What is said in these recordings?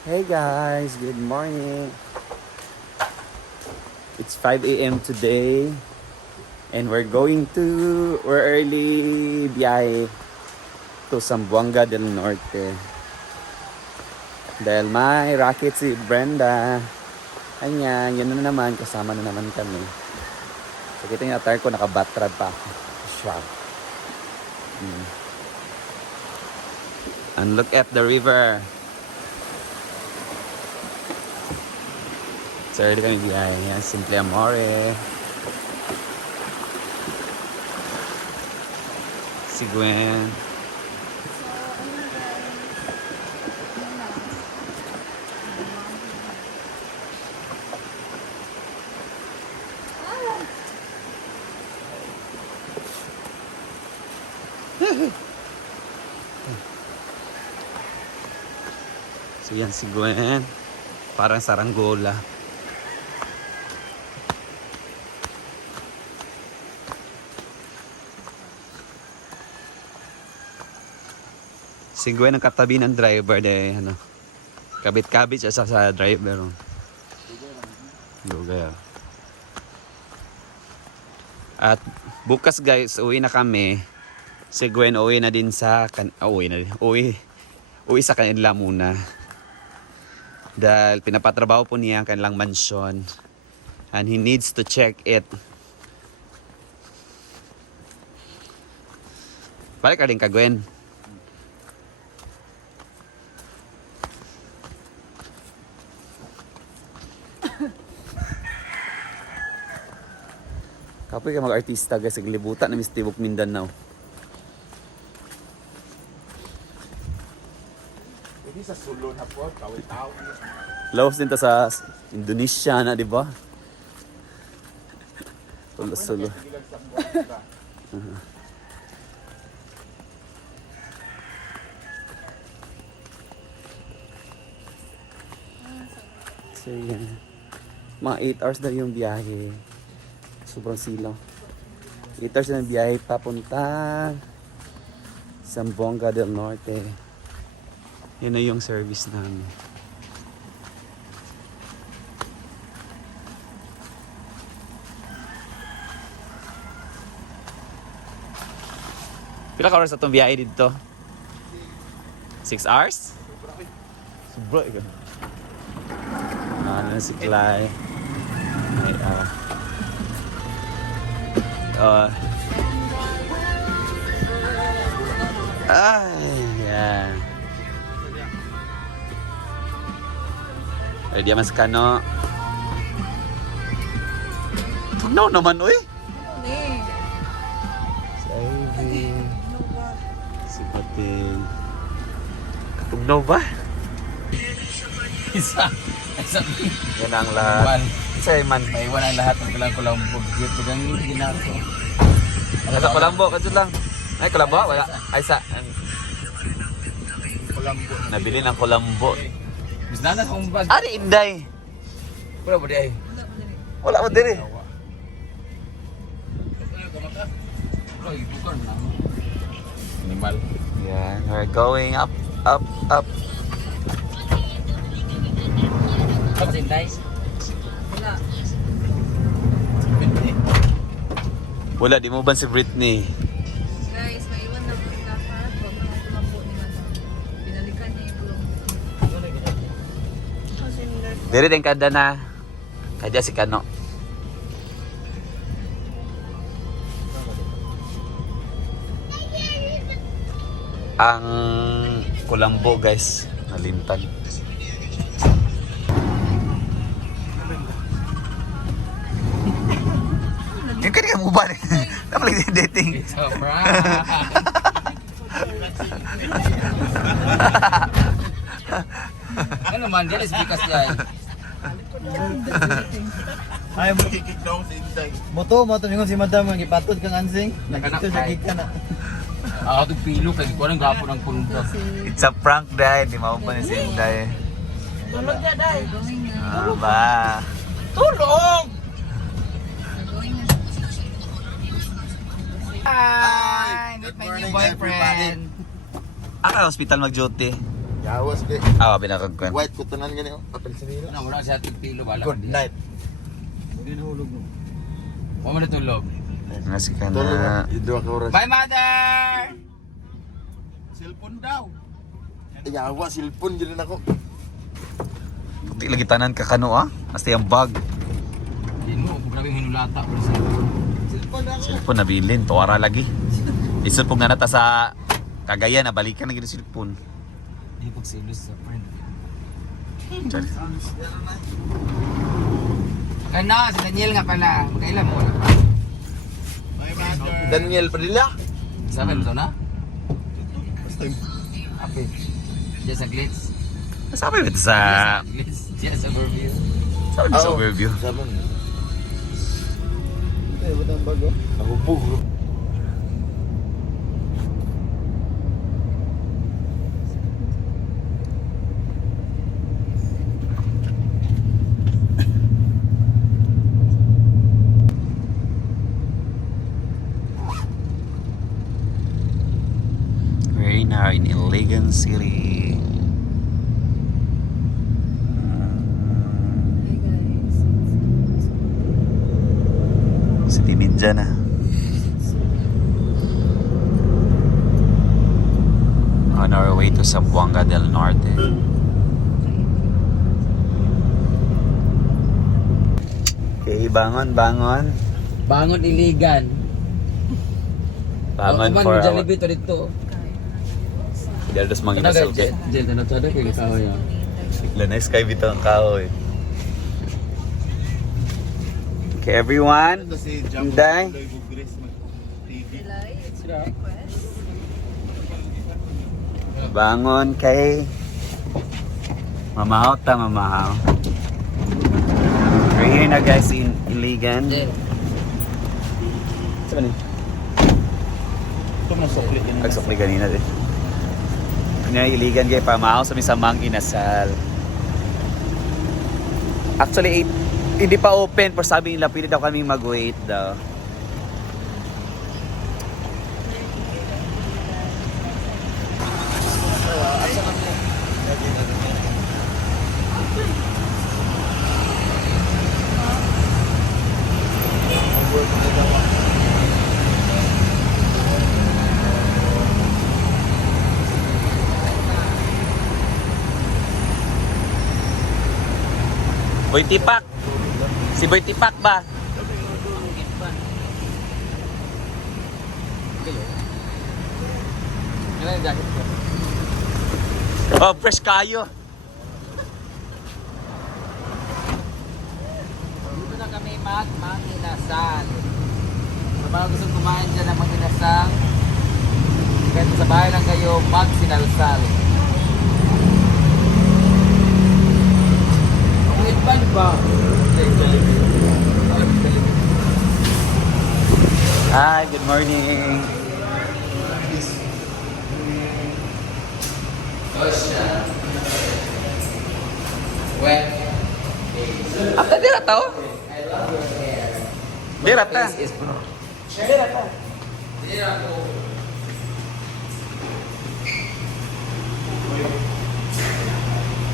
Hey guys, good morning. It's 5 a.m. today and we're early biyahe to Zamboanga del Norte. Dahil may racket si Brenda. Ayan, yun na naman, kasama na naman kami. So kita yung attire ko, naka-batrad pa ako. Shock. And look at the river. So early kami biyahe. Yan, Simple Amore. Si Gwen. So yan si Gwen. Parang saranggola. Si Gwen ang katabi ng driver de ano. Kabit-kabit siya sa driver. Lugar. At bukas guys, uwi na kami. Si Gwen uwi na din sa uwi sa kanila muna. Dahil pinapatrabaho po niya ang kanilang mansyon. And he needs to check it. Balik ka din ka, Gwen. Kapoy ka mag-artista guys, naglibutan na Miss Tibok Mindanao. Hindi sa sulod na po, tawid-tawid. Laos din ta sa Indonesia na, di ba? Sulo. So yan. Mga 8 hours na yung biyahe. Sobrang silaw. 8 hours na yung biyahe papunta Zamboanga del Norte. Yan na yung service namin. Pila ka oras na itong biyahe dito? 6 hours? Sobra ka. Ano si Clay? Yan. Ay, di mas kano. Tugnaw naman, uy. Si Ivy. Si Pating. Katugnaw ba? Isa. Yan ang lahat. Isa man. May iwan ang lahat ng kulang-kulambog. Dito kang ginako. Nasa Kulambo, kadyo lang. Ay, Kulambo? Wala. Ay, sa... Kulambo. Nabili ng Kulambo. Bis na kung bag. Ari, Inday. Wala ba di ay? Wala mo diri. Ay, bukan na. Animal. Yan, we're going up, up, up. What's in nice? Wala. Wala, di mo ba si Britney? Guys, may iwan na mga lahat. Huwag na kulambo ni Mata. Binalikan niya yung kulambo. Diri din kada na. Kadya si Kano. Ang Kulambo guys, nalimtan. Yung kanina mo ba? Dapat lang dating. It's a prank. Ano man, that is because yan. Ay mo kikikdong sa Inday. Moto mingon si madam ang ipatod kang ansing. Nagito sa gikan na. Ako itong pilo, kaya ko ng gapo ng punta. It's a prank dahil, di mo pa ni si Inday. Tulog niya, Day. Going na. Ba? Tulong! Going na. Hi! Meet my new boyfriend. Aka hospital mag-duty. Yawas di. Ah, binakagkuan. White kutunan gani oh. Apel sa nila. Ano, wala siya pilo bala. Good night. Huwag mo natulog. Nga si ka Tulog na. na. Idua ka oras. Bye, mother! Cellphone daw. Yawa, cellphone gini na ko. Puti lagi tanan ka kano ah. Hasta yung bag. Hindi mo, grabe yung hinulata. Cellphone na ako. Cellphone nabilin. Tuwara lagi. Isod pong nanata sa Cagayan na balikan lagi ng cellphone. Hindi pagsilos sa friend. Char. Ano, si Daniel nga pala. Magkailan mo wala. Bye, mother. Daniel Padilla. Sabi mo to na? Basta yung ape. Diyan sa Glitz. Sabi mo ito sa... Glitz. Diyan sa Overview. Sabi mo sa overview. Sabi mo. Eh, ba't ang bago? Nahubog. We're now in Iligan City. Hey guys. City Ninja na. On our way to Zamboanga del Norte. Okay, bangon, bangon. Bangon Iligan. Bangon man, for our... Jollibee to dito. Diyados mangina sa ulit. Diyan, tanong tada kayo ikaw yan. Lanay sky bito ang kahoy. Okay, everyone. Ito si Jumbo. Day. Bugres mag-TV. July, it's your request. Bangon kay Mamahaw ta, mamahaw. We're here na guys in Iligan. Saan ni? Ito mo sukli ganun. Nagsukli kanina din. Kanya Iligan kay pamahaw sa misamang inasal. Actually, hindi pa open pero sabi nila pwede daw kami mag-wait daw. Boy Tipak. Si Boy Tipak ba? Ano yung jacket ko? Oh, fresh kayo. Dito na kami mag-inasal. Sa mga gusto kumain dyan ng mag-inasal, kahit sa bahay lang kayo mag-sinalsal. Wait, pan ba? Hi, good morning. Well, Apa dia tahu? Dia rata. is bro.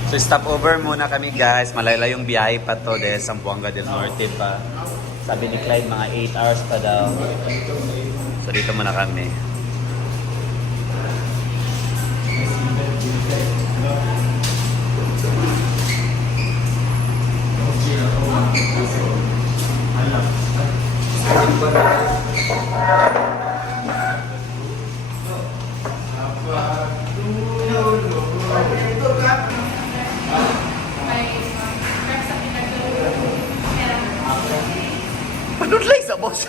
So stop over muna kami guys. Malayla yung biyahe pa to de Zamboanga del Norte pa. Sabi ni Clyde mga 8 hours pa daw. So dito muna kami. Panudlay sa boss.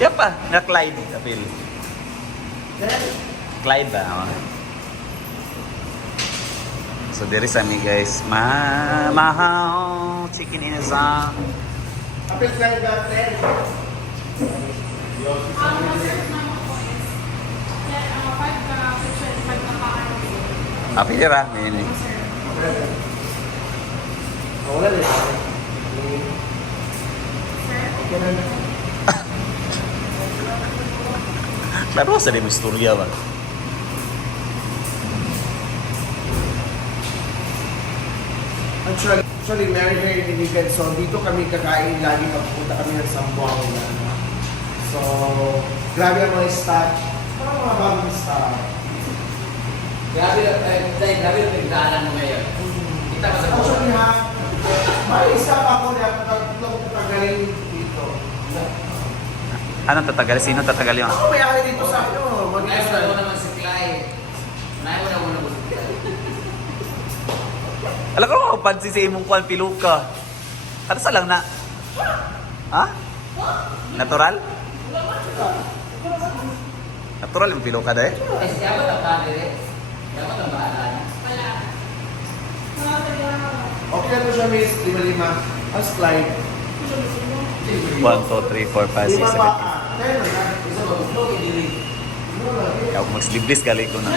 Yan pa, na Clyde. Kapil. Clyde ba? Oh. So there is ani guys. Mahaw chicken inasal. Apira, ini. Claro, sa de istorya ba? Actually, very delivered. So, dito kami kakain lagi pag pupunta kami ng Zamboanga. So, grabe ang mga staff. Parang mga bagong staff. Grabe yung pagdaanan mo ngayon. Kita ka sa Actually, ha, may isa pa ako na tagaling dito. Anong tatagal? Sino tatagal yun? Ako may ari dito sa ano, Unahin mo na naman si Clyde. Unahin mo na muna mo si Clyde. Alam ko, pansin sa imong kuwan, piluka. Ano sa lang na? Ha? Natural? Natural yung piluka dahil? Eh, siya ba ang padre? Siya ba ang bahala? Okay na siya, miss. 5-5. As Clyde. 1, 2, 3, 4, 5, 6, 7, 8. Lima pa. Kaya na. Isa ba gusto ko i-delete? Kaya kung magslibless gali ko na.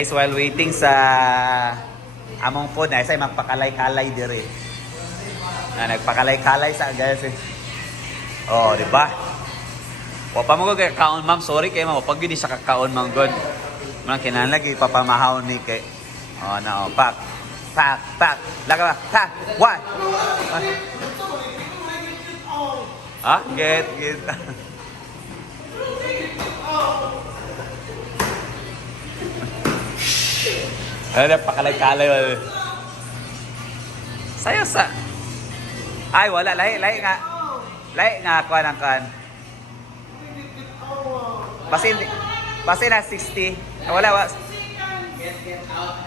Guys, while waiting sa among phone, ay say magpakalay-kalay dire. Nagpakalay-kalay sa guys. Oh, di ba? Wa pa mo ko kay kaon ma'am, sorry kay ma'am, pag yun sa kakaon ma'am god. Man kinahanglan ipapamahaw ni kay. Oh, na oh, pak. Laga ba? Tak. Why? Ah, get. Ano pakalay-kalay wala. Sayo sa. Ay, wala. Lahi nga. Kuha ng kan. Basi na 60. Wala. Get out.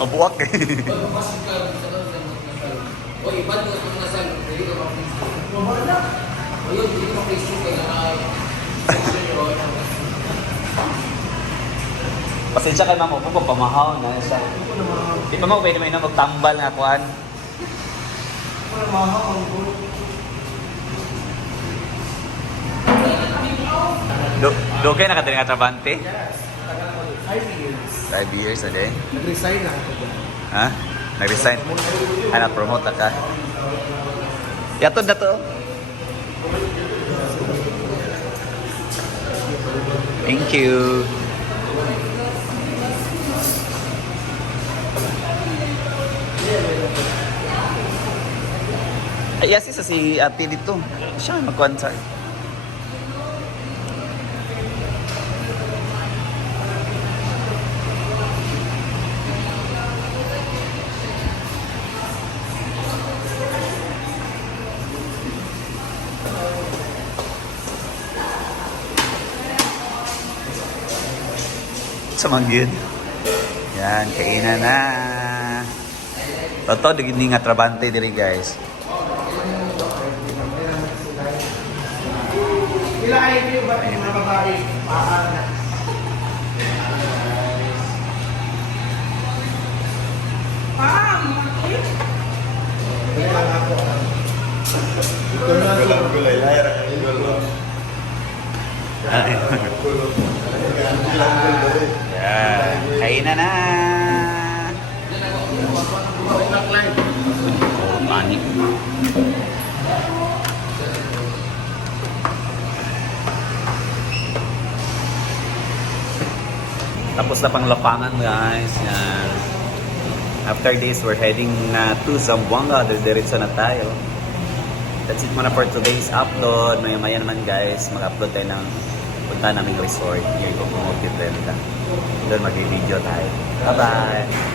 Mabuwak eh. O, iba doon kung nasal. Hindi ka ma-Facebook. O yun, hindi ka ma-Facebook. Pasensya kay ma'am, upo pamahaw na siya. Di pa mo pwede may na magtambal nga kuan. Dugay na ka din nga trabante? 5 years. 5 years na din. Nag-resign na ako dyan. Ha? Nag-resign? Na-promote ka? Yatod na to. Thank you. Ay, yes, isa si ate dito. Siya mag-concert. Samanggid. Yan, kainan na. Toto, hindi nga trabante diri guys. Ilang IQ ba yung mga babae? Yan, kainan na. Organic. Tapos na pang lapangan guys. Yan. After this, we're heading na to Zamboanga. Diretso na tayo. That's it muna for today's upload. Maya-maya naman guys, mag-upload tayo ng punta naming resort near Coconut Venta. Doon mag-video tayo. Bye-bye!